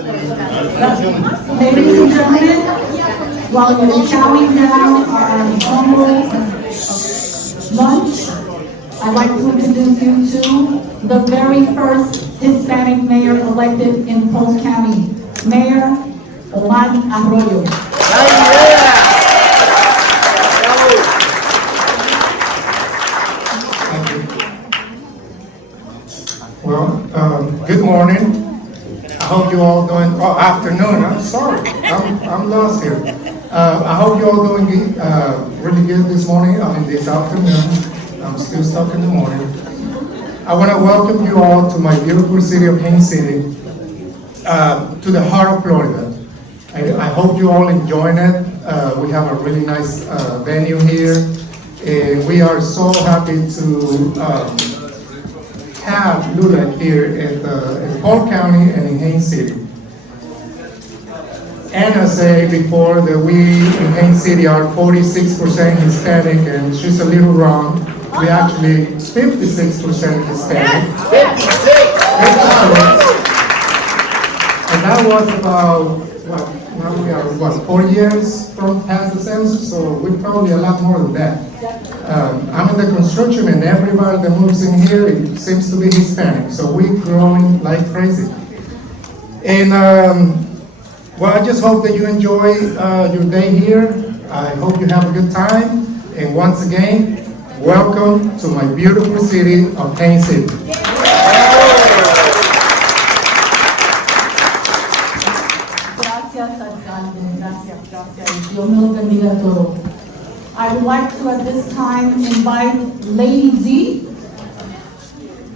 Ladies and gentlemen, while you're chowing down our humble lunch, I'd like to introduce you to the very first Hispanic mayor elected in Polk County, Mayor Omar Arroyo. Well, good morning. I hope you all doing, afternoon, I'm sorry, I'm lost here. I hope you all doing really good this morning, this afternoon. I'm still stuck in the morning. I want to welcome you all to my beautiful city of Haines City, to the heart of Florida. I hope you all enjoying it. We have a really nice venue here, and we are so happy to have LULAC here in Polk County and in Haines City. And I say before that we in Haines City are 46% Hispanic, and she's a little wrong. We actually 56% Hispanic. 56! And that was about, now we are, 4 years from past the census, so we're probably a lot more than that. I'm in the construction, and everybody that moves in here, it seems to be Hispanic, so we're growing like crazy. And well, I just hope that you enjoy your day here. I hope you have a good time, and once again, welcome to my beautiful city of Haines City. I would like to at this time invite Lady Z,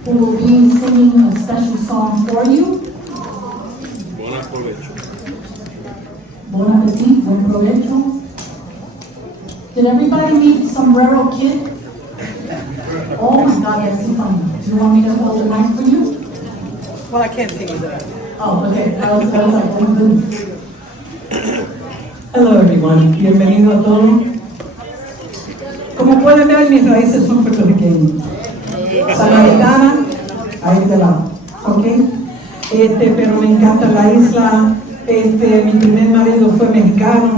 who will be singing a special song for you. Bon appetit, buen provecho. Did everybody meet Sombrero Kid? Oh my God, that's so funny. Do you want me to hold the mic for you? Well, I can't sing that. Oh, okay. I was like, oh my goodness. Hello everyone, bienvenido a todos. Como pueden ver, mis raíces son puertorriqueñas. Samaritana, ahí te va, ¿ok? Pero me encanta la isla. Mi primer marido fue mexicano,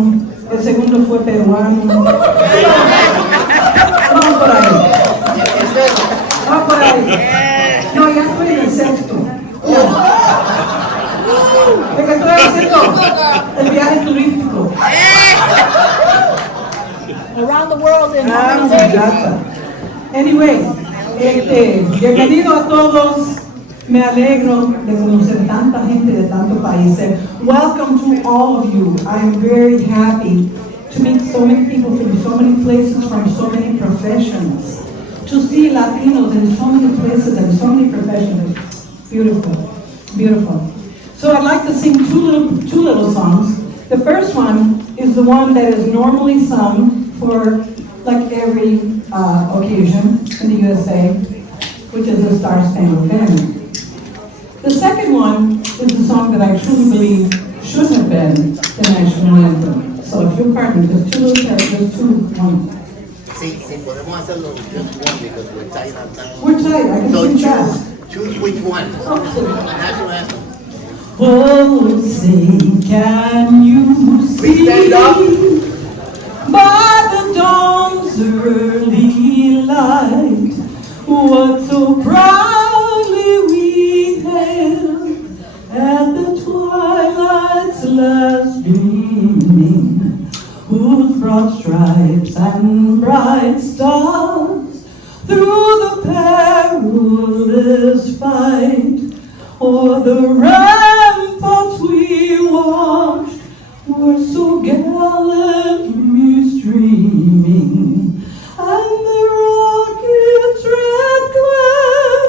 el segundo fue peruano. Vamos por ahí. Vamos por ahí. No, ya estoy en el sexto. ¿De qué estoy haciendo? El viaje turístico. Around the world in how many days? Anyway, bienvenido a todos. Me alegro de conocer tanta gente de tantos países. Welcome to all of you. I am very happy to meet so many people from so many places, from so many professions. To see Latinos in so many places and so many professions. Beautiful, beautiful. So I'd like to sing two little songs. The first one is the one that is normally sung for like every occasion in the USA, which is the Star Spangled Banner. The second one is a song that I truly believe should have been the national anthem. So if you'll pardon me, just one. Sí, podemos hacerlo just one because we're tight on time. We're tight, I can So sing fast. choose which one. National anthem. Oh, say, can you Please stand up. see by the dawn's early light what so proudly we hailed at the twilight's last gleaming, whose broad stripes and bright stars through the perilous fight o'er the ramparts we watched were so gallantly streaming, and the rocket's red glare,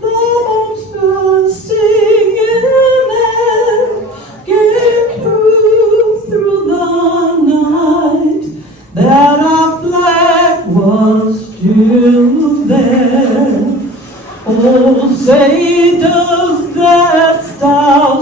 the bombs bursting in air, gave proof through the night that our flag was still there. Oh, say does that star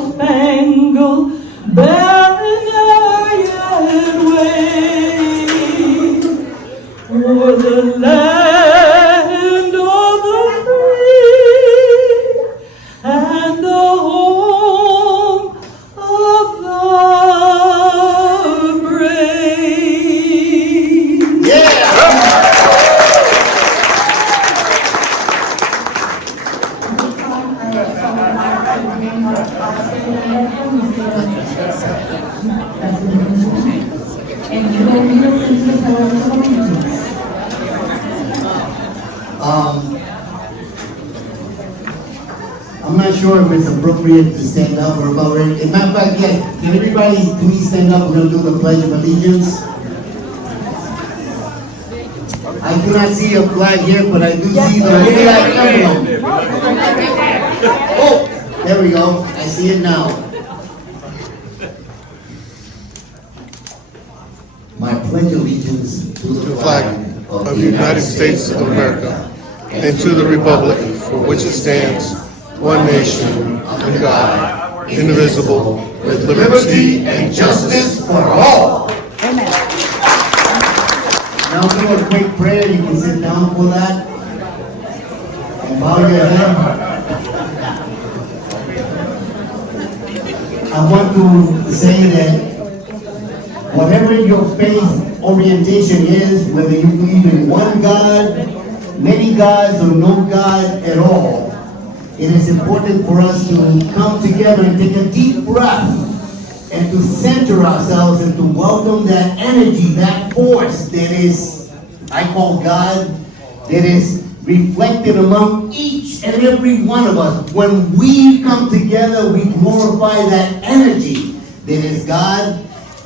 us into the Pledge of Allegiance. I'm not sure if it's appropriate to stand up or about it. As a matter of fact, yes, can everybody please stand up? We're going to do the Pledge of Allegiance. I do not see a flag here, but I do see the LULAC emblem. Oh, there we go. I see it now. My pledge allegiance to the flag of the United States of America and to the republic for which it stands, one nation, under God, indivisible, with liberty and justice for all. Now do a quick prayer. You can sit down for that. And bow your head. I want to say that whatever your faith orientation is, whether you believe in one God, many gods, or no God at all, it is important for us to come together and take a deep breath and to center ourselves and to welcome that energy, that force that is, I call God, that is reflected among each and every one of us. When we come together, we glorify that energy that is God.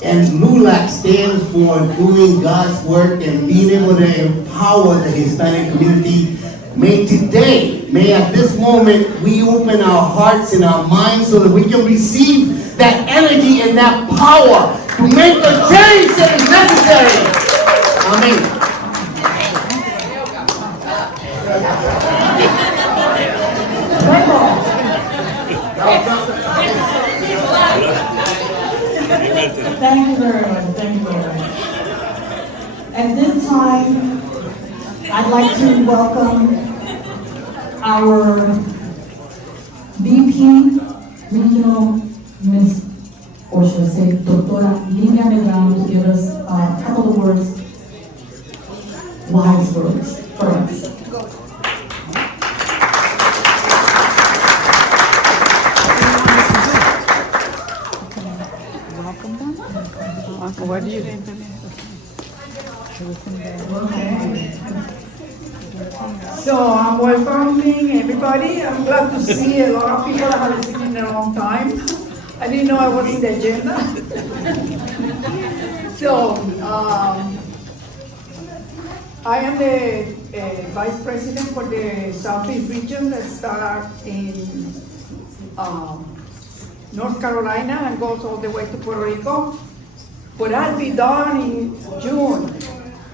And LULAC stands for doing God's work and being able to empower the Hispanic community. May today, may at this moment, we open our hearts and our minds so that we can receive that energy and that power to make the change that is necessary. Amen. Thank you very much. Thank you very much. At this time, I'd like to welcome our VP, Regional Miss, or should I say, Doctora Lilia Medrano, to give us a couple of words, wise words for us. What do you think? So I'm welcoming everybody. I'm glad to see a lot of people I haven't seen in a long time. I didn't know I was in the agenda. So I am the Vice President for the Southeast region that starts in North Carolina and goes all the way to Puerto Rico. But I'll be done in June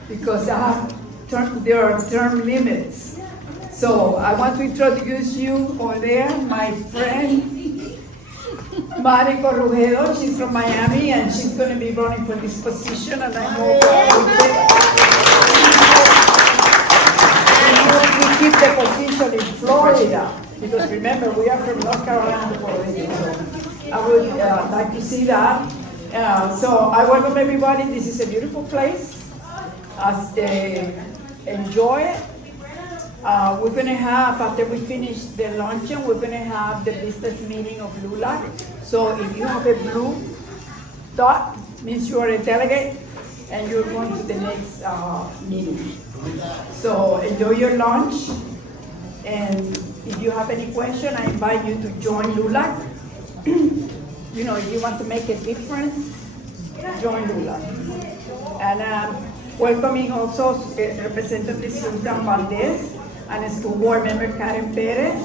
because there are term limits. So I want to introduce you over there, my friend Marico Rugedo. She's from Miami and she's going to be running for this position, and I hope we keep the position in Florida, because remember, we are from North Carolina to Puerto Rico. So I would like to see that. So I welcome everybody. This is a beautiful place. Enjoy it. We're going to have, after we finish the luncheon, we're going to have the business meeting of LULAC. So if you have a blue dot, means you are a delegate and you're going to the next meeting. So enjoy your lunch. And if you have any question, I invite you to join LULAC. You know, if you want to make a difference, join LULAC. And welcoming also Representative Sultan Valdez and School Board Member Karen Perez.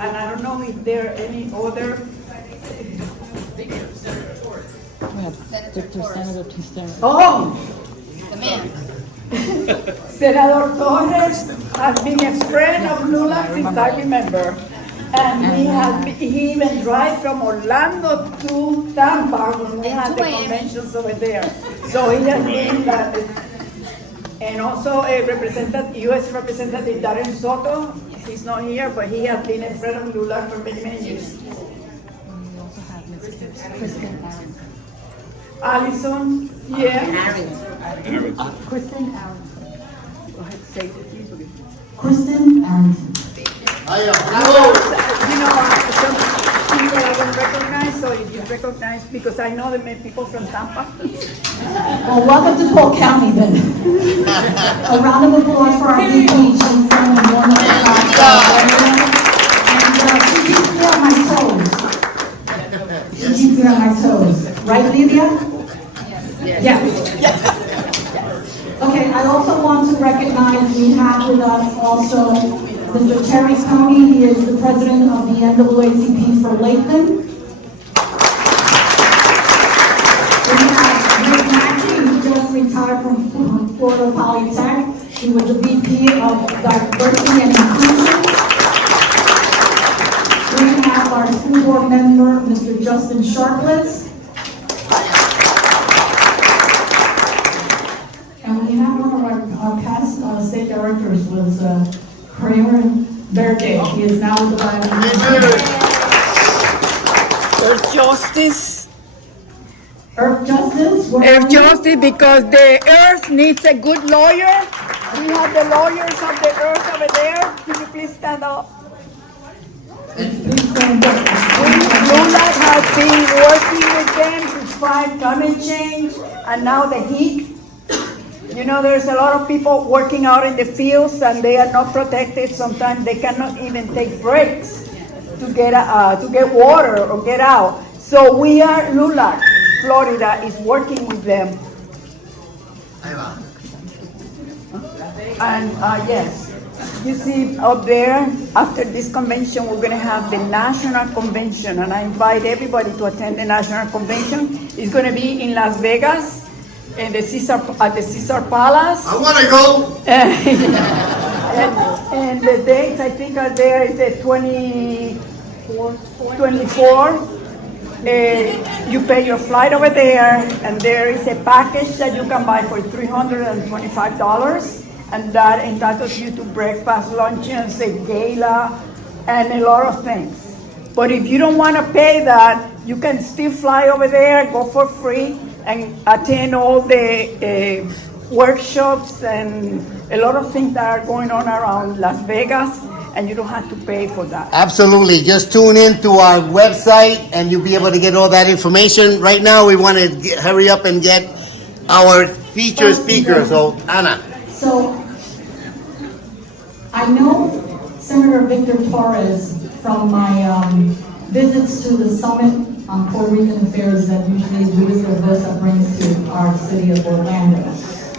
And I don't know if there are any other. Oh! The man. Senator Torres has been a friend of LULAC since I remember. And he even drive from Orlando to Tampa when we had the conventions over there. So he has been and also a representative, U.S. Representative Darren Soto. He's not here, but he has been a friend of LULAC for many, many years. We also have Mrs. Kristen Aaron. Allison, yeah. Kristen Aaron. Go ahead, say it. Kristen Arrington. You know, some people I don't recognize, so if you recognize, because I know that many people from Tampa. Well, welcome to Polk County then. A round of applause for our VP, Shin Sun, and one of the she keeps me on my toes. She keeps me on my toes. Right, Livia? Yes. Okay, I also want to recognize we have with us also Mr. Terry Coney. He is the president of the NAACP for Lakeland. We have Rick Mackey, who just retired from Puerto Polytech. He was the VP of Diversity and Inclusion. We have our school board member, Mr. Justin Sharpless. And we have one of our past state directors was Kramer Verde. He is now with the Earth Justice. Earth Justice? Earth Justice, because the earth needs a good lawyer. We have the lawyers of the earth over there. Can you please stand up? LULAC has been working with them to fight climate change and now the heat. You know, there's a lot of people working out in the fields and they are not protected. Sometimes they cannot even take breaks to get water or get out. So we are, LULAC, Florida, is working with them. And yes, you see up there, after this convention, we're going to have the national convention. And I invite everybody to attend the national convention. It's going to be in Las Vegas. At the Caesar Palace. I want to go. And the dates I think are there is the 24. You pay your flight over there, and there is a package that you can buy for $325, and that entitles you to breakfast, luncheons, a gala, and a lot of things. But if you don't want to pay that, you can still fly over there, go for free, and attend all the workshops and a lot of things that are going on around Las Vegas, and you don't have to pay for that. Absolutely. Just tune in to our website and you'll be able to get all that information. Right now, we want to hurry up and get our featured speaker. So, Ana. So, I know Senator Victor Torres from my visits to the summit on Puerto Rican affairs that usually Luis Rivera brings to our city of Orlando.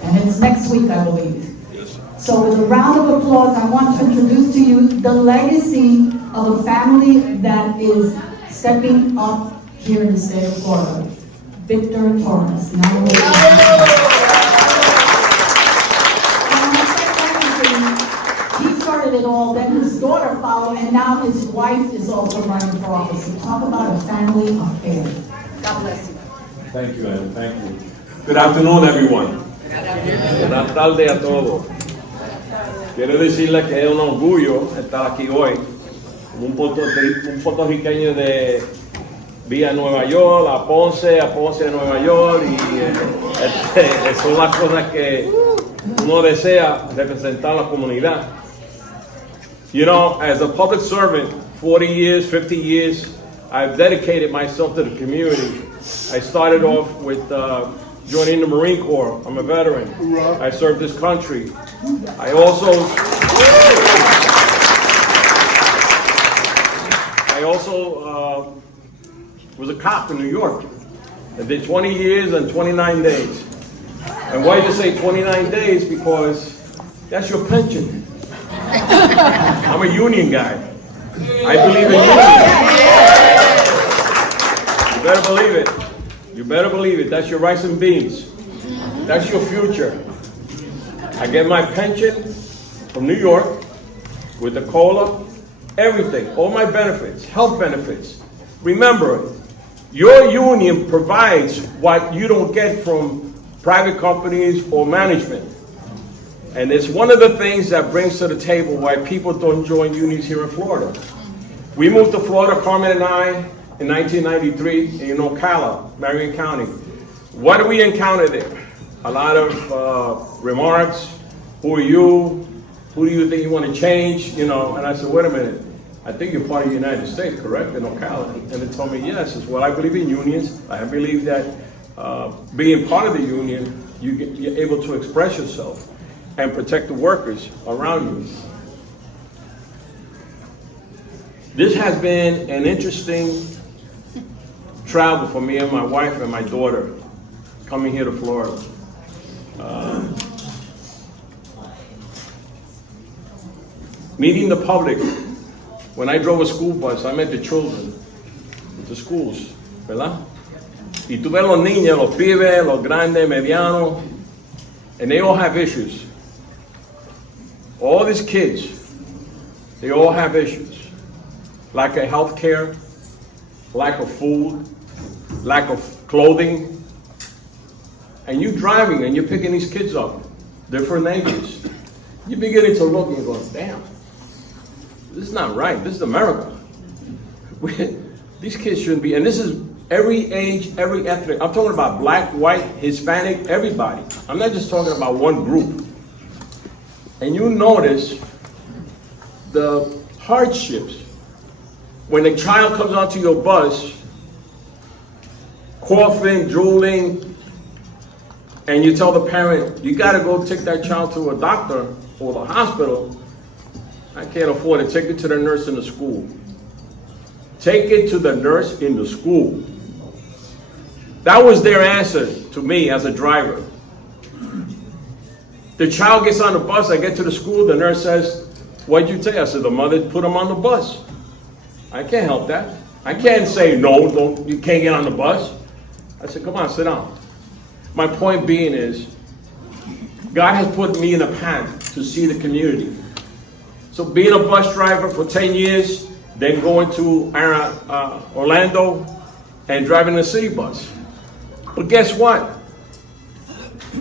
And it's next week, I believe. So with a round of applause, I want to introduce to you the legacy of a family that is stepping up here in the state of Florida. Victor Torres. Now he started it all, then his daughter followed, and now his wife is also running for office. So talk about a family affair. God bless you. Thank you, Ed. Thank you. Good afternoon, everyone. Buenas tardes a todos. Quiero decirles que es un orgullo estar aquí hoy. Como un puertorriqueño de vía Nueva York, a Ponce de Nueva York, y son las cosas que uno desea representar a la comunidad. You know, as a public servant, 40 years, 50 years, I've dedicated myself to the community. I started off with joining the Marine Corps. I'm a veteran. I served this country. I also was a cop in New York. I did 20 years and 29 days. And why do you say 29 days? Because that's your pension. I'm a union guy. I believe in unions. You better believe it. You better believe it. That's your rice and beans. That's your future. I get my pension from New York with the COLA, everything, all my benefits, health benefits. Remember, your union provides what you don't get from private companies or management. And it's one of the things that brings to the table why people don't join unions here in Florida. We moved to Florida, Carmen and I, in 1993 in Ocala, Marion County. What do we encounter there? A lot of remarks. Who are you? Who do you think you want to change? You know, and I said, wait a minute. I think you're part of the United States, correct, in Ocala? And they told me, yes. It's well, I believe in unions. I believe that being part of the union, you're able to express yourself and protect the workers around you. This has been an interesting travel for me and my wife and my daughter coming here to Florida. Meeting the public. When I drove a school bus, I met the children, the schools, ¿verdad? Y tú ves los niños, los pibes, los grandes, medianos, and they all have issues. All these kids, they all have issues. Lack of health care, lack of food, lack of clothing. And you driving and you're picking these kids up, different ages. You're beginning to look and you go, damn, this is not right. This is America. These kids shouldn't be, and this is every age, every ethnic. I'm talking about black, white, Hispanic, everybody. I'm not just talking about one group. And you notice the hardships. When a child comes onto your bus, coughing, drooling, and you tell the parent, you gotta go take that child to a doctor or the hospital, I can't afford it. Take it to the nurse in the school. Take it to the nurse in the school. That was their answer to me as a driver. The child gets on the bus, I get to the school, the nurse says, what'd you take? I said, the mother put him on the bus. I can't help that. I can't say, no, don't, you can't get on the bus. I said, come on, sit down. My point being is, God has put me in a path to see the community. So being a bus driver for 10 years, then going to Orlando and driving a city bus. But guess what?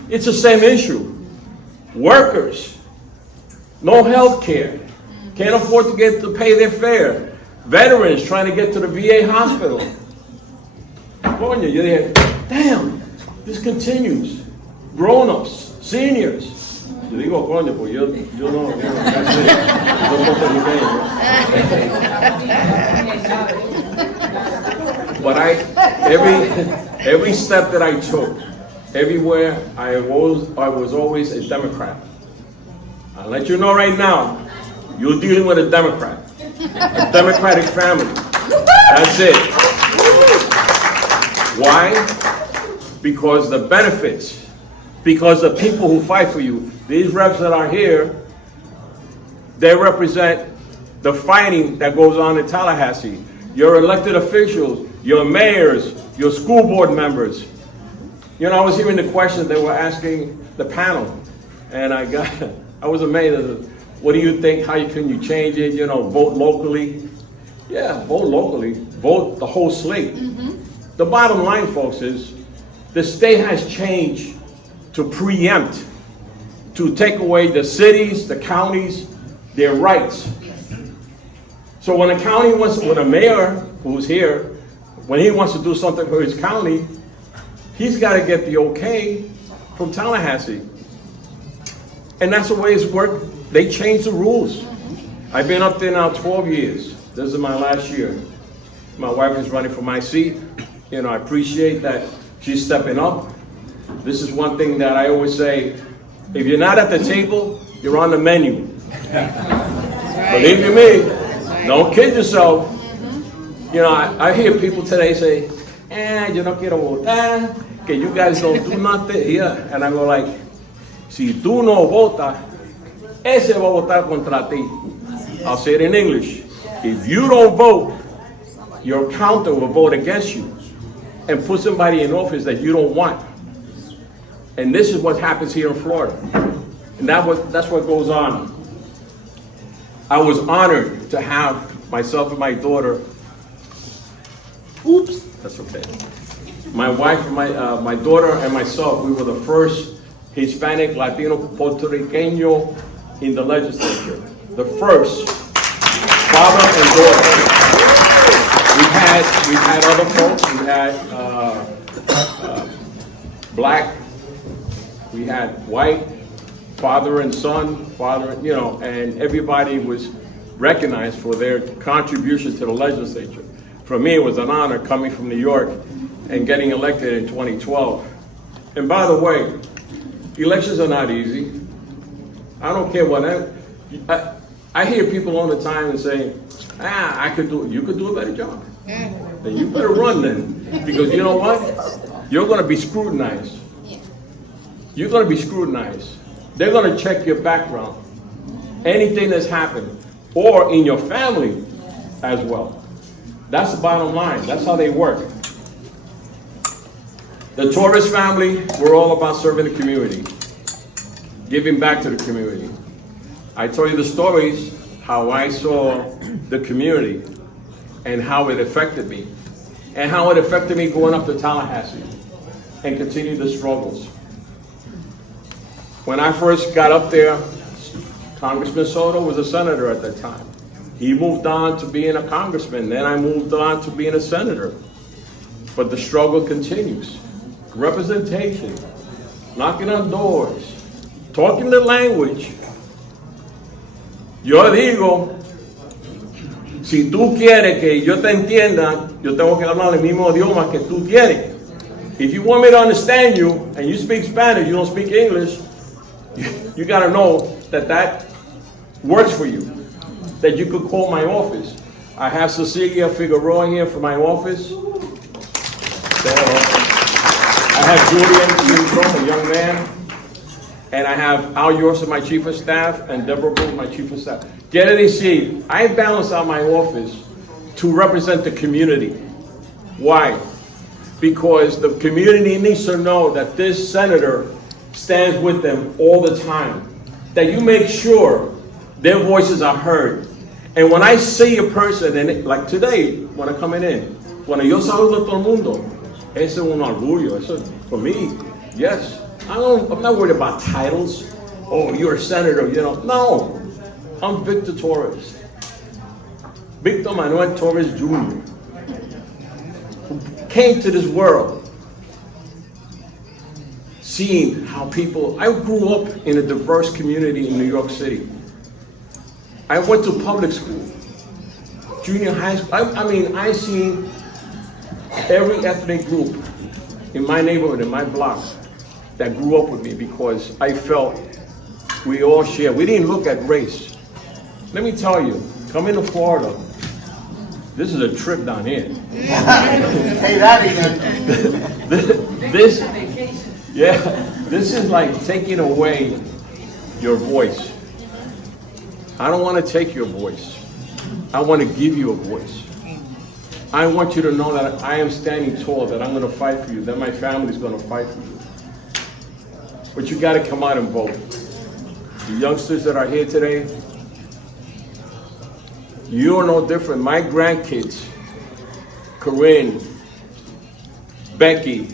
It's the same issue. Workers, no health care, can't afford to pay their fare. Veterans trying to get to the VA hospital. Coño, yo dije, damn, this continues. Grown-ups, seniors. Yo digo, coño, pues yo no, that's it. But every step that I took, everywhere, I was always a Democrat. I'll let you know right now, you're dealing with a Democrat. A Democratic family. That's it. Why? Because the benefits, because the people who fight for you, these reps that are here, they represent the fighting that goes on in Tallahassee. Your elected officials, your mayors, your school board members. You know, I was hearing the questions they were asking the panel, and I was amazed. What do you think? How can you change it? You know, vote locally. Yeah, vote locally. Vote the whole slate. The bottom line, folks, is the state has changed to preempt, to take away the cities, the counties, their rights. So when a mayor who's here, when he wants to do something for his county, he's got to get the okay from Tallahassee. And that's the way it's worked. They changed the rules. I've been up there now 12 years. This is my last year. My wife is running for my seat. You know, I appreciate that she's stepping up. This is one thing that I always say, if you're not at the table, you're on the menu. Believe you me, don't kid yourself. You know, I hear people today say, yo no quiero votar, que you guys don't do nothing. Yeah, and I go like, si tú no votas, ese va a votar contra ti. I'll say it in English. If you don't vote, your counter will vote against you and put somebody in office that you don't want. And this is what happens here in Florida. And that's what goes on. I was honored to have myself and my daughter, that's okay. My wife, my daughter and myself, we were the first Hispanic, Latino, Puerto Rican in the legislature. The first father and daughter. We've had other folks. We had black. We had white, father and son, and everybody was recognized for their contribution to the legislature. For me, it was an honor coming from New York and getting elected in 2012. And by the way, elections are not easy. I don't care what I hear people all the time and saying, you could do a better job. Then you better run then. Because you know what? You're gonna be scrutinized. You're gonna be scrutinized. They're gonna check your background. Anything that's happened, or in your family as well. That's the bottom line. That's how they work. The Torres family, we're all about serving the community, giving back to the community. I told you the stories, how I saw the community and how it affected me, and how it affected me going up to Tallahassee and continue the struggles. When I first got up there, Congressman Soto was a senator at that time. He moved on to being a congressman, then I moved on to being a senator. But the struggle continues. Representation, knocking on doors, talking the language. Yo digo, si tú quieres que yo te entienda, yo tengo que hablar el mismo idioma que tú tienes. If you want me to understand you, and you speak Spanish, you don't speak English, you gotta know that works for you. That you could call my office. I have Cecilia Figueroa here for my office. I have Julian, a young man. And I have Al Yorsa, my chief of staff, and Deborah Booth, my chief of staff. Quiere decir, I balance out my office to represent the community. Why? Because the community needs to know that this senator stands with them all the time. That you make sure their voices are heard. And when I see a person, and like today, when I'm coming in, cuando yo saludo a todo el mundo, ese es un orgullo. Eso, for me, yes. I'm not worried about titles. Oh, you're a senator, you know. No, I'm Victor Torres. Victor Manuel Torres Jr., who came to this world seeing how people, I grew up in a diverse community in New York City. I went to public school, junior high school. I seen every ethnic group in my neighborhood, in my block, that grew up with me because I felt we all share. We didn't look at race. Let me tell you, coming to Florida, this is a trip down here. Say that again. This is like taking away your voice. I don't want to take your voice. I want to give you a voice. I want you to know that I am standing tall, that I'm going to fight for you, that my family's going to fight for you. But you got to come out and vote. The youngsters that are here today, you are no different. My grandkids, Corinne, Becky,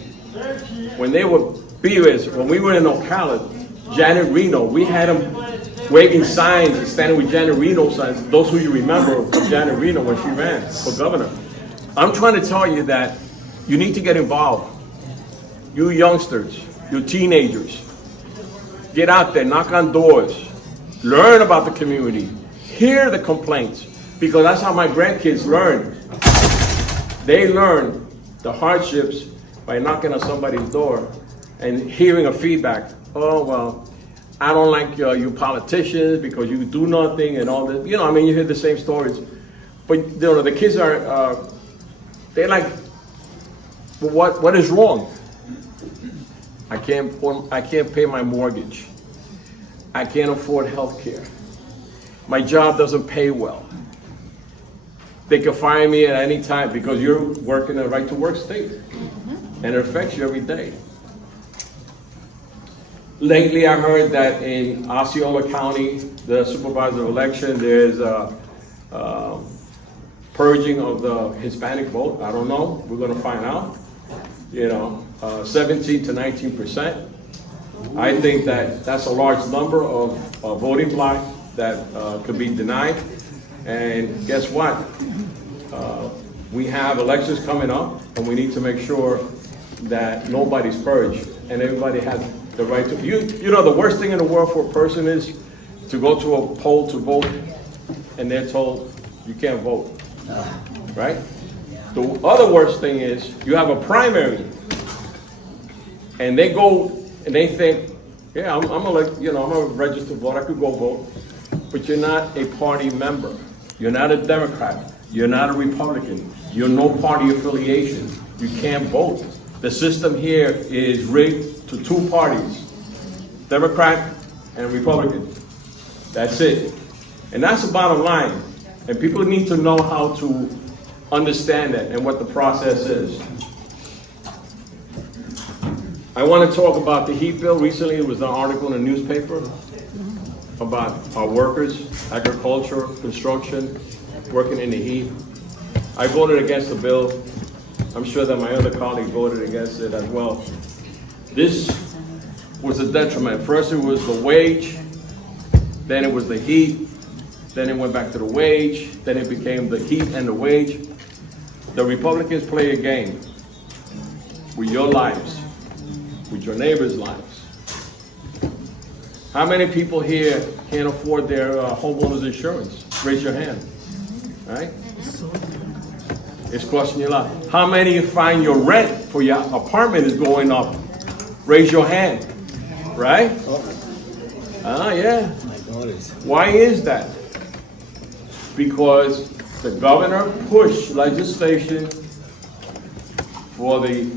when they were pibes, when we were in Ocala, Janet Reno, we had them waving signs and standing with Janet Reno signs. Those who you remember of Janet Reno when she ran for governor. I'm trying to tell you that you need to get involved. You youngsters, you teenagers, get out there, knock on doors, learn about the community, hear the complaints, because that's how my grandkids learn. They learn the hardships by knocking on somebody's door and hearing a feedback. Oh, well, I don't like you politicians because you do nothing and all this. You hear the same stories. But the kids are, they're like, well, what is wrong? I can't pay my mortgage. I can't afford health care. My job doesn't pay well. They can fire me at any time because you're working in a right-to-work state. And it affects you every day. Lately, I heard that in Osceola County, the supervisor election, there's a purging of the Hispanic vote. I don't know. We're going to find out. 17 to 19%. I think that's a large number of voting bloc that could be denied. And guess what? We have elections coming up, and we need to make sure that nobody's purged and everybody has the right to. The worst thing in the world for a person is to go to a poll to vote and they're told you can't vote, right? The other worst thing is you have a primary, and they go and they think, yeah, I'm a registered voter, I could go vote, but you're not a party member. You're not a Democrat. You're not a Republican. You're no party affiliation. You can't vote. The system here is rigged to two parties, Democrat and Republican. That's it. And that's the bottom line. And people need to know how to understand that and what the process is. I want to talk about the heat bill. Recently, there was an article in the newspaper about our workers, agriculture, construction, working in the heat. I voted against the bill. I'm sure that my other colleagues voted against it as well. This was a detriment. First, it was the wage, then it was the heat, then it went back to the wage, then it became the heat and the wage. The Republicans play a game with your lives, with your neighbors' lives. How many people here can't afford their homeowner's insurance? Raise your hand, right? It's costing you a lot. How many find your rent for your apartment is going up? Raise your hand, right? Yeah. Why is that? Because the governor pushed legislation for the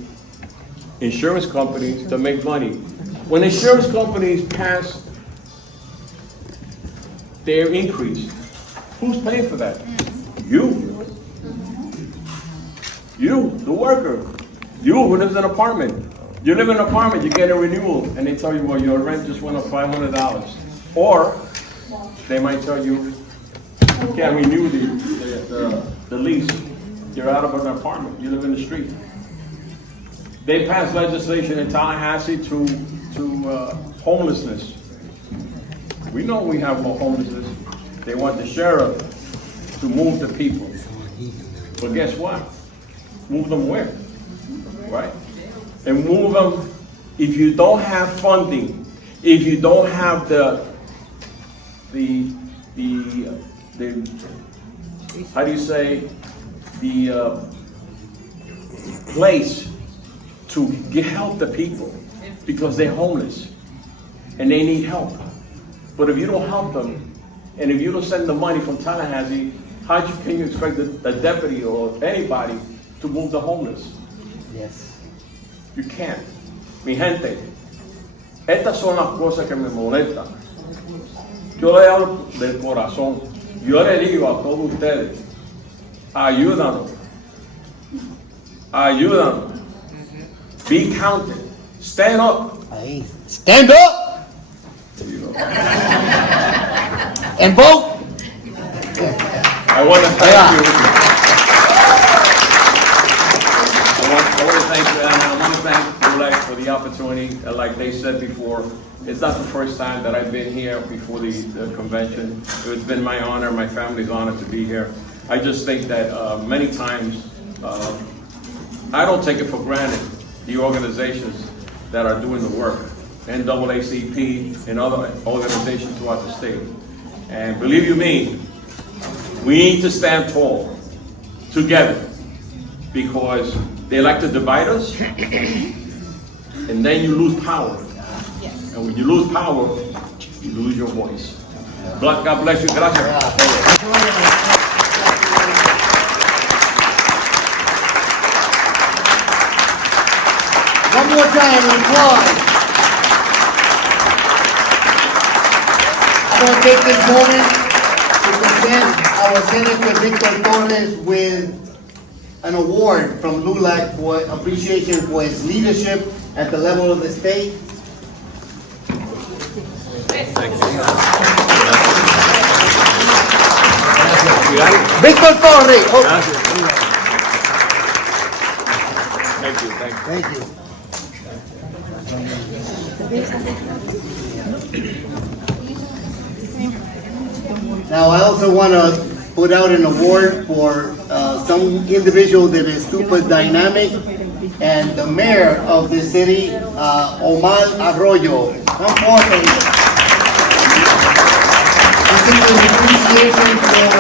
insurance companies to make money. When insurance companies pass their increase, who's paying for that? You. You, the worker. You who lives in an apartment. You live in an apartment, you get a renewal, and they tell you, well, your rent just went up $500. Or they might tell you, you can't renew the lease. You're out of an apartment. You live in the street. They passed legislation in Tallahassee to homelessness. We know we have more homelessness. They want the sheriff to move the people. But guess what? Move them where? Right? And move them if you don't have funding, if you don't have the how do you say, the place to help the people because they're homeless and they need help. But if you don't help them, and if you don't send the money from Tallahassee, can you expect the deputy or anybody to move the homeless? Yes. You can't. Mi gente, estas son las cosas que me molestan. Yo le hablo del corazón. Yo le digo a todos ustedes, ayúdanos. Ayúdanos. Be counted. Stand up. Stand up and vote. I want to thank you. I want to thank you, and I want to thank LULAC for the opportunity. Like they said before, it's not the first time that I've been here before the convention. It's been my honor, my family's honor to be here. I just think that many times, I don't take it for granted, the organizations that are doing the work, NAACP and other organizations throughout the state. And believe you me, we need to stand tall together because they like to divide us and then you lose power. And when you lose power, you lose your voice. God bless you. Gracias. One more time, applause. I'm going to take this moment to present our Senator Rico Torres with an award from LULAC for appreciation for his leadership at the level of the state. Victor Torres. Thank you. Thank you. Now, I also want to put out an award for some individual that is super dynamic, and the mayor of the city, Omar Arroyo. Come forward. particular appreciation for,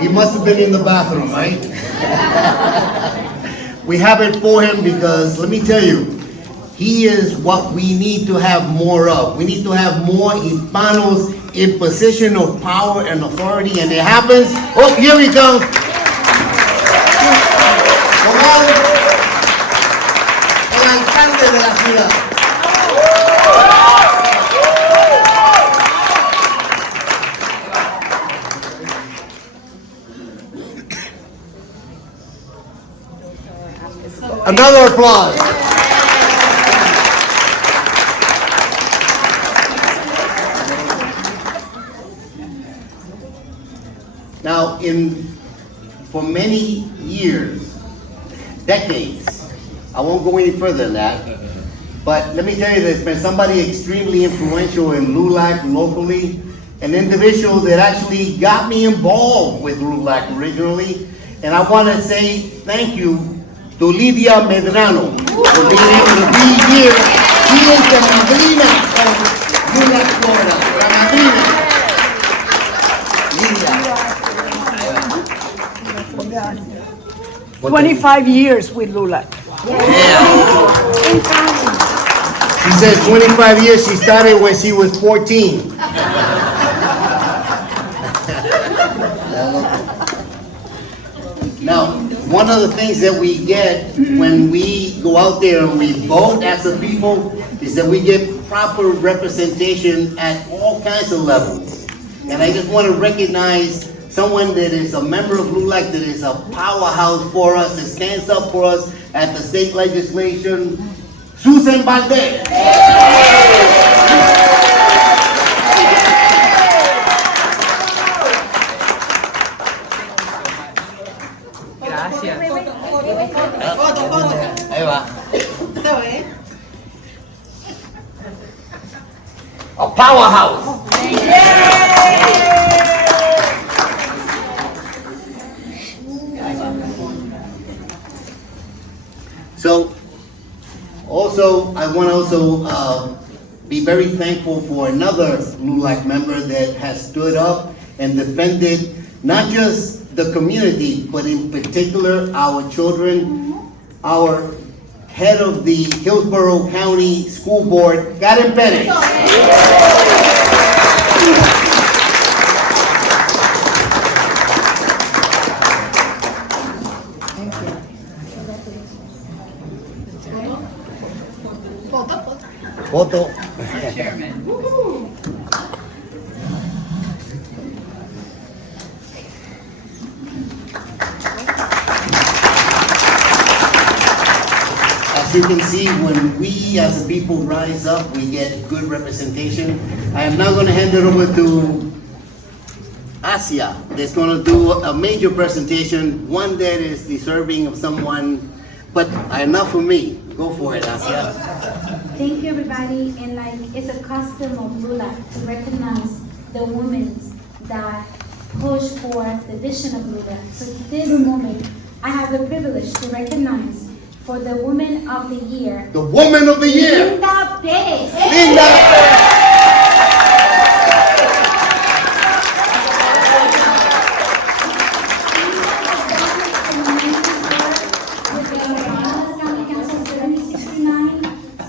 he must have been in the bathroom, right? We have it for him because, let me tell you, he is what we need to have more of. We need to have more Hispanos in position of power and authority, and it happens. Oh, here we go. El alcalde de la ciudad. Another applause. Now, for many years, decades, I won't go any further than that, but let me tell you, there's been somebody extremely influential in LULAC locally, an individual that actually got me involved with LULAC originally, and I want to say thank you to Lidia Medrano for being able to be here. She is the madrina of LULAC, Florida. La madrina. Lidia. 25 years with LULAC. She says 25 years, she started when she was 14. Now, one of the things that we get when we go out there and we vote as a people is that we get proper representation at all kinds of levels. And I just want to recognize someone that is a member of LULAC, that is a powerhouse for us, that stands up for us at the state legislation, Susan Valdez. Ahí va. A powerhouse. So, also, I want to be very thankful for another LULAC member that has stood up and defended not just the community, but in particular our children, our head of the Hillsborough County School Board, Karen Perez. Photo. As you can see, when we as a people rise up, we get good representation. I am now going to hand it over to Asia, that's going to do a major presentation, one that is deserving of someone, but enough for me. Go for it, Asia. Thank you, everybody. And it's a custom of LULAC to recognize the women that push for the vision of LULAC. So this moment, I have the privilege to recognize for the Woman of the Year. The Woman of the Year. Linda Perez. Linda.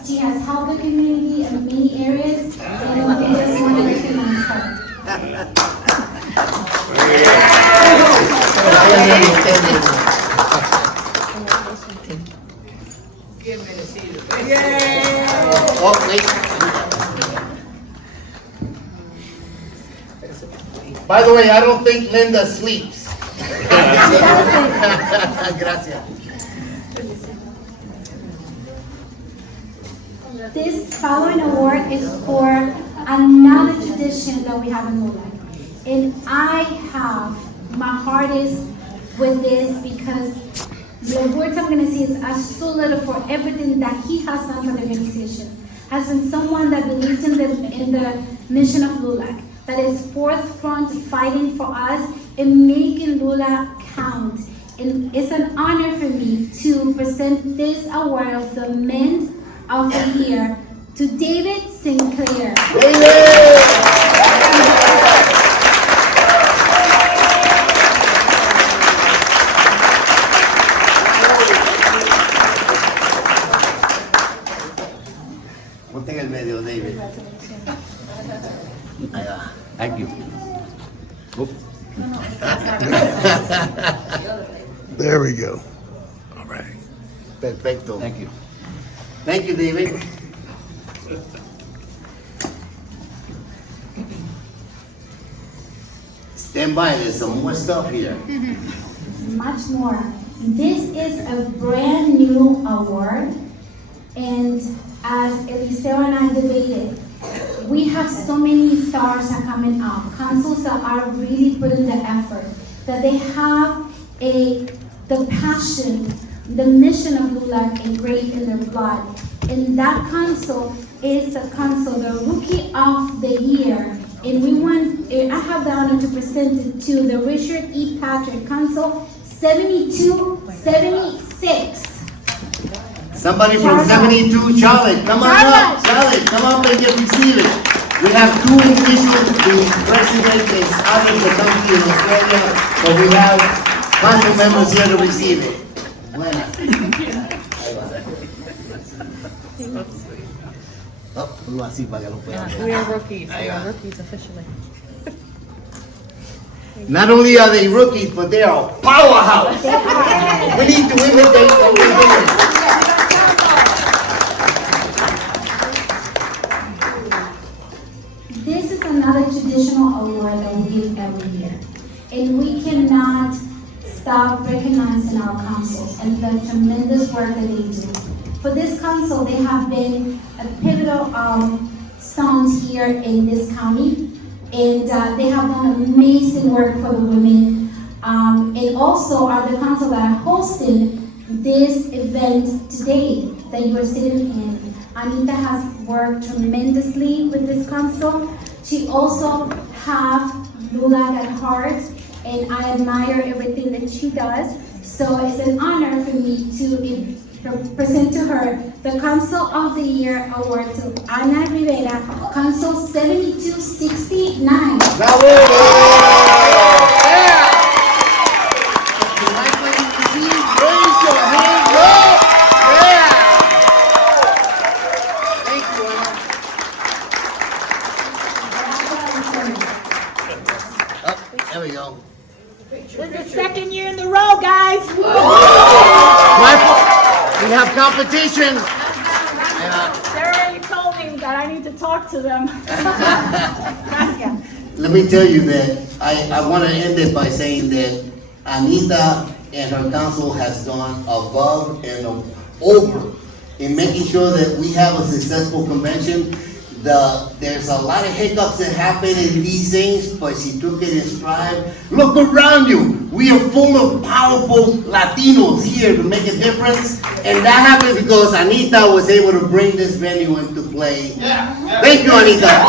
She has helped the community in many areas, and I just want to recognize her. Oh, wait. By the way, I don't think Linda sleeps. Gracias. This following award is for another tradition that we have in LULAC. And my heart is with this because the words I'm going to say is so little for everything that he has done for the organization. Has been someone that believes in the mission of LULAC, that is forefront fighting for us and making LULAC count. And it's an honor for me to present this award of the Men of the Year to David Sinclair. Ponte en el medio, David. Ahí va. Thank you. There we go. All right. Perfecto. Thank you. Thank you, David. Stand by, there's some more stuff here. Much more. This is a brand new award, and as Eliseo and I debated, we have so many stars are coming out, councils that are really putting the effort, that they have the passion, the mission of LULAC engraved in their blood. And that council is the council, the Rookie of the Year. And I have the honor to present it to the Richard E. Patrick Council 7276. Somebody from 72, Charlotte, come on up. Charlotte, come up and get received. We have two individuals, the president is out of the country in Australia, but we have council members here to receive it. Buenas. Oh, ponlo así para que lo puedan ver. We are rookies. Ahí We va. are rookies officially. Not only are they rookies, but they are a powerhouse. We need to imitate what we're doing. This is another traditional award that we give every year. And we cannot stop recognizing our councils and the tremendous work that they do. For this council, they have been a pivotal stones here in this county, and they have done amazing work for the women. And also are the council that are hosting this event today that you are sitting in. Anita has worked tremendously with this council. She also has LULAC at heart, and I admire everything that she does. So it's an honor for me to present to her the Council of the Year Award to Ana Rivera, Council 7269. Bravo! Raise your hands up! Yeah! Thank you, Ana. Oh, there we go. This is the second year in the row, guys. We have competition. They already told me that I need to talk to them. Gracias. Let me tell you that I want to end it by saying that Anita and her council has gone above and over in making sure that we have a successful convention. There's a lot of hiccups that happen in these things, but she took it in stride. Look around you. We are full of powerful Latinos here to make a difference. And that happened because Anita was able to bring this venue into play. Thank you, Anita.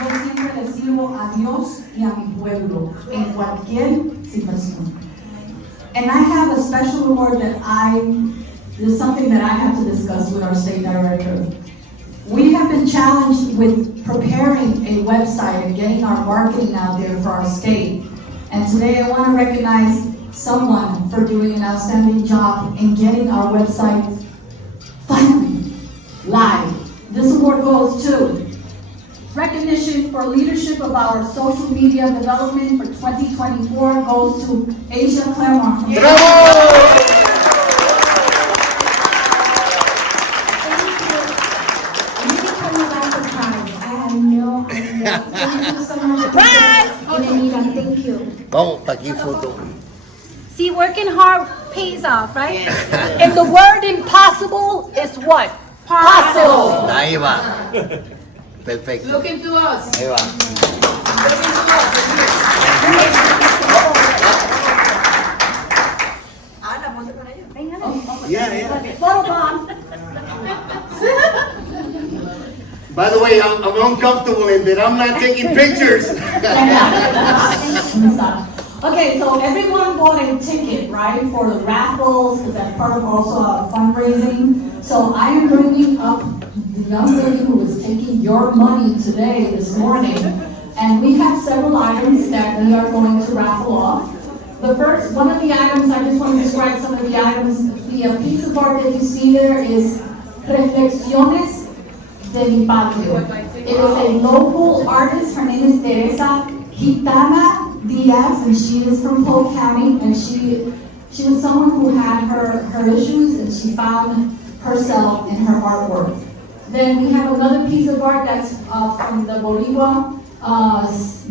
Yo siempre le sirvo a Dios y a mi pueblo en cualquier situación. And I have a special award that there's something that I have to discuss with our state director. We have been challenged with preparing a website and getting our marketing out there for our state. And today I want to recognize someone for doing an outstanding job in getting our website finally live. This award goes to recognition for leadership of our social media development for 2024 goes to Asia Claremont. From Surprise! Thank you. Vamos, pa' aquí foto. See, working hard pays off, right? And the word impossible is what? Possible. Ahí va. Perfecto. Look into us. Ahí va. Yeah. Photobomb. By the way, I'm uncomfortable in that I'm not taking pictures. Okay, so everyone bought a ticket, right, for the raffles, because that's part of also fundraising. So I am bringing up the young lady who is taking your money today, this morning, and we have several items that we are going to raffle off. The first, one of the items, I just want to describe some of the items. The piece of art that you see there is Reflexiones de mi Patio. It is a local artist, her name is Teresa Gitana Diaz, and she is from Polk County, and she was someone who had her issues, and she found herself in her artwork. Then we have another piece of art that's from the Boricua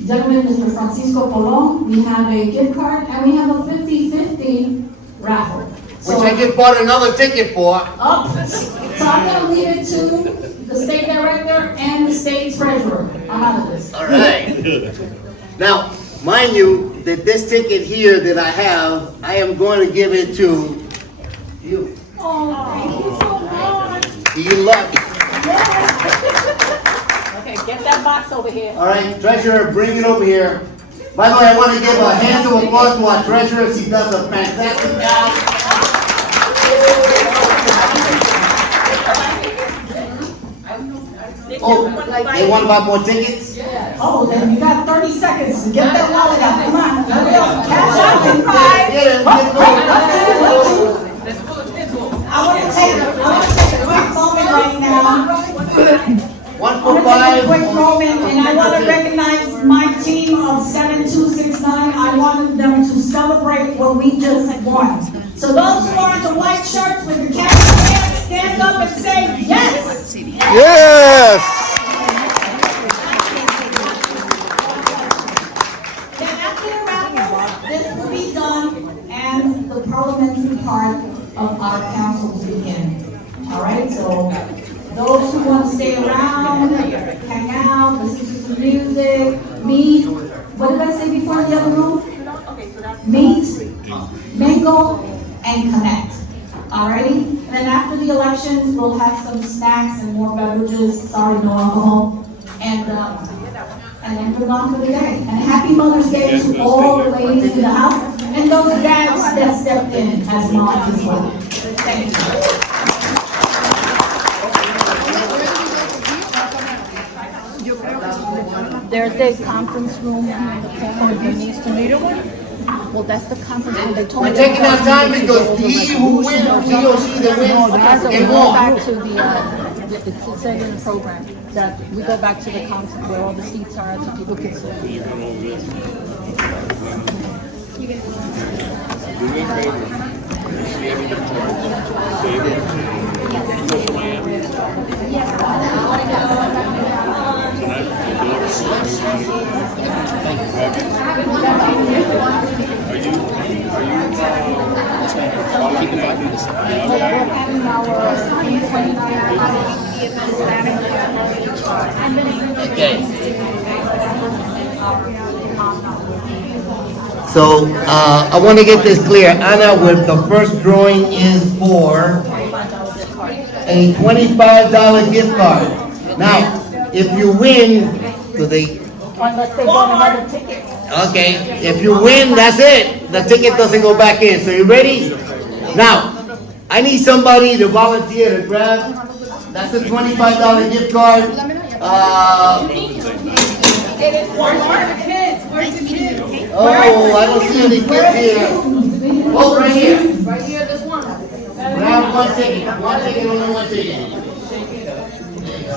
gentleman, Mr. Francisco Colon. We have a gift card, and we have a 50-50 raffle. Which I just bought another ticket for. So I'm gonna leave it to the state director and the state treasurer. I'm out of this. All right. Now, mind you, that this ticket here that I have, I am going to give it to you. Oh, thank you so much. You lucky. Okay, get that box over here. All right, treasurer, bring it over here. By the way, I want to give a hand of applause to our treasurer. She does a fantastic job. Oh, they want to buy more tickets? Oh, then you got 30 seconds to get that wallet out. Come on. Cash out in 5. Get it. I want to take a quick moment right now. One I for want to take a five. quick moment, and I want to recognize my team of 7269. I wanted them to celebrate what we just won. So those who are in the white shirts with the cash hands, stand up and say yes. Yes! Then after the raffle, this will be done, and the parliamentary part of our councils begin. All right, so those who want to stay around, hang out, listen to some music, meet. What did I say before in the other room? Meet, mingle, and connect. Alrighty? And then after the elections, we'll have some snacks and more beverages. Sorry, no alcohol. And then we're on for the day. And happy Mother's Day to all the ladies in the house and those dads that stepped in as moms as well. Thank you. There's a conference room in the corner if you need to meet one. Well, that's the conference room. They told me. We're taking our time because he who wins, he or she that wins, So we can go walk. back to it said in the program that we go back to the conference where all the seats are so people can sit. So, I want to get this clear. Anna, with the first drawing is for a $25 gift card. Now, if you win, do they? Unless they bought another ticket. Okay, if you win, that's it. The ticket doesn't go back in. So you ready? Now, I need somebody to volunteer to grab. That's a $25 gift card. Oh, I don't see any kids here. Oh, right here. Right here, this one. Grab one ticket. One ticket, only one ticket.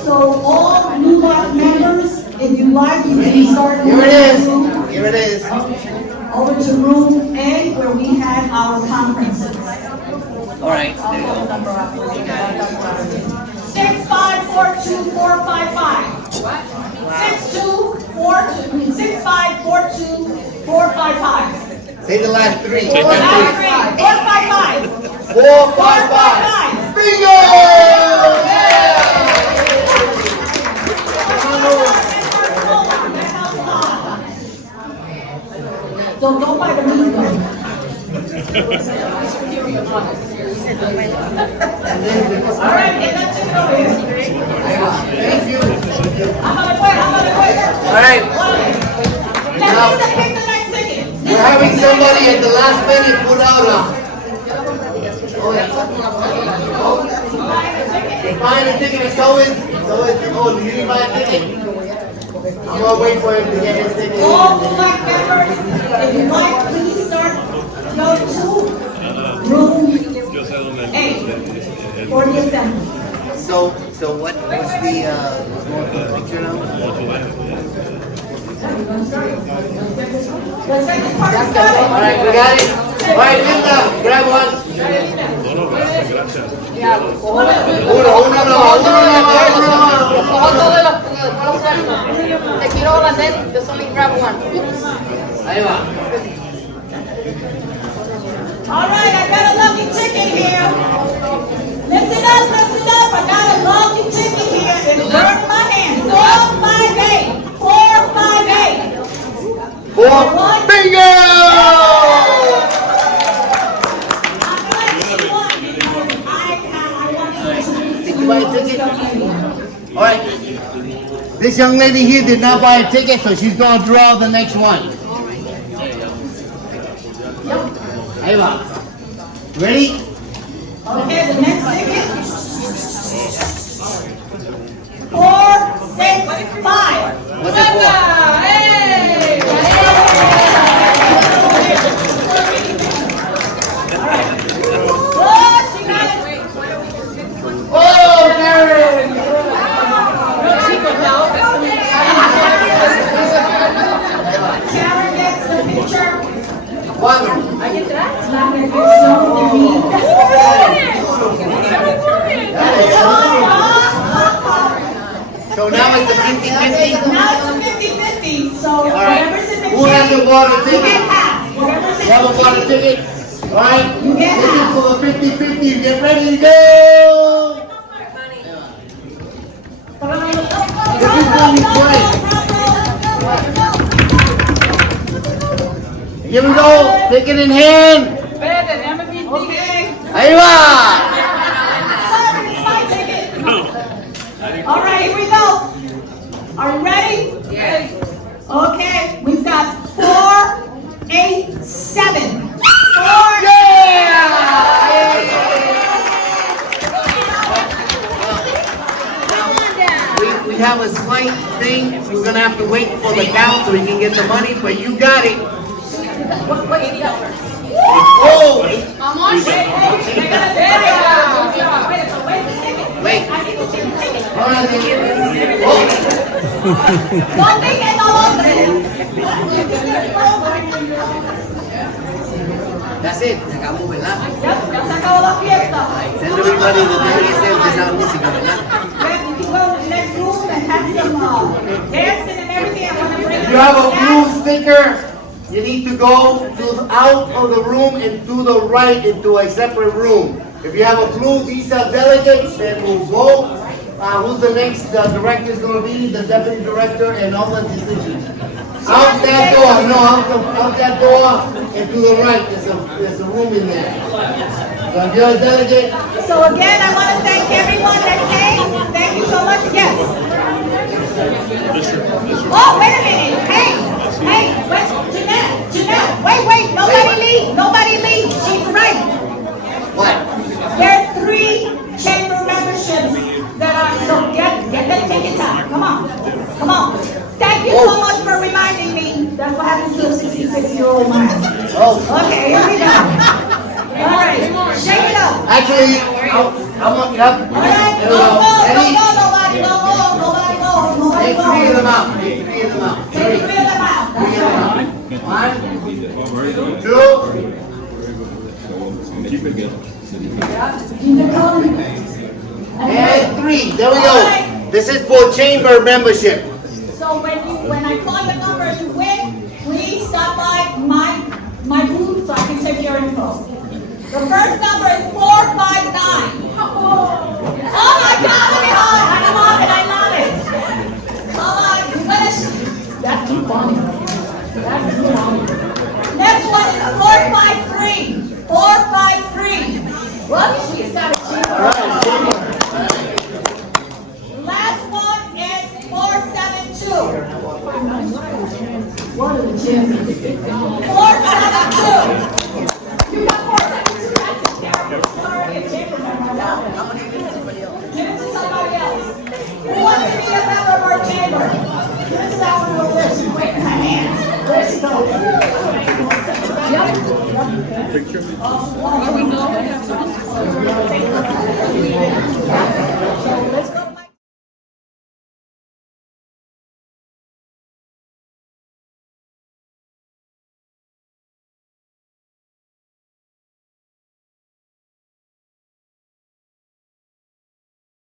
So all LULAC members, if you like, you can start. Here it is. Here it is. Over to room A where we had our conferences. All right. 6542455. 6542455. Say the last three. 455. 455. Bingo! Don't go by the mean one. All right, get that chicken over here. Thank you. I'm gonna quit. All right. pick the next ticket. We're having somebody at the last minute put out buying a ticket is always, oh, do you need to buy a ticket? I'm gonna wait for him to get his ticket. All LULAC members, if you like, please start, go to room 8 for the assembly. So what's the picture now? Let's make this party started. All right, we got it. All right, Linda, grab one. Uno. Te quiero holandés, yo solo grab one. Ahí va. All right, I got a lucky ticket here. Listen up, I got a lucky ticket here. It's burning my hand. 458. 458. Bingo! Did you buy a ticket? All right. This young lady here did not buy a ticket, so she's going to draw the next one. Ahí va. Ready? Okay, the next ticket. 465. What's it for? Oh, Karen! Karen gets the picture. Cuatro. So now it's the 50-50? Now it's the 50-50, so All right. whatever's in the Who hasn't bought a you get ticket? half. Whatever's in You haven't bought a ticket? All right. You get This is half. for the 50-50. Get ready to go! This is when you play. Here we go. Ticket in hand. Okay. Ahí va. Sorry, it's my ticket. All right, here we go. Are you ready? Yes. Okay, we've got 487. We have a slight thing. We're gonna have to wait for the count so we can get the money, but you got it. What $80? Oh, How much? wait. I need to see the ticket. All right, then. Oh. Don't think it's all over. That's it. Se acabó, ¿verdad? Ya se acabó la fiesta. Send everybody the DSL de esa música, ¿verdad? Yeah, you can go to the next room and have some dancing and everything. I want to bring If you have a blue sticker, you need to go out of the room and to the right into a separate room. If you have a blue, these are delegates that will go. Who's the next director is going to be, the deputy director, and all the decisions. Out that door, no, out that door and to the right. There's a room in there. So if you're a delegate, So again, I want to thank everyone that came. Thank you so much. Yes. Oh, wait a minute. Hey, where's Jeanette, wait. Nobody leave. She's right. what? There's 3 chamber memberships that are, so get the tickets out. Come on. Thank you so much for reminding me. That's what happens to a 66-year-old man. Oh, Okay, here we go. All right, shake it up. actually, I'm up. Yep. All right, There we go. Ready? nobody go. Take 3 of them out. Take 3 of them out. Take 3 of them out. That's right. 1, 2, Keep it going. and 3. There we go. This is for chamber membership. So when I call your number to win, please stop by my booth so I can take your info. The first number is 459. Oh my God, look at all. I love it. Come on, that's too funny. Next one is 453. 453. Well, she's got a chamber. Last one is 472. What are the chances? 472.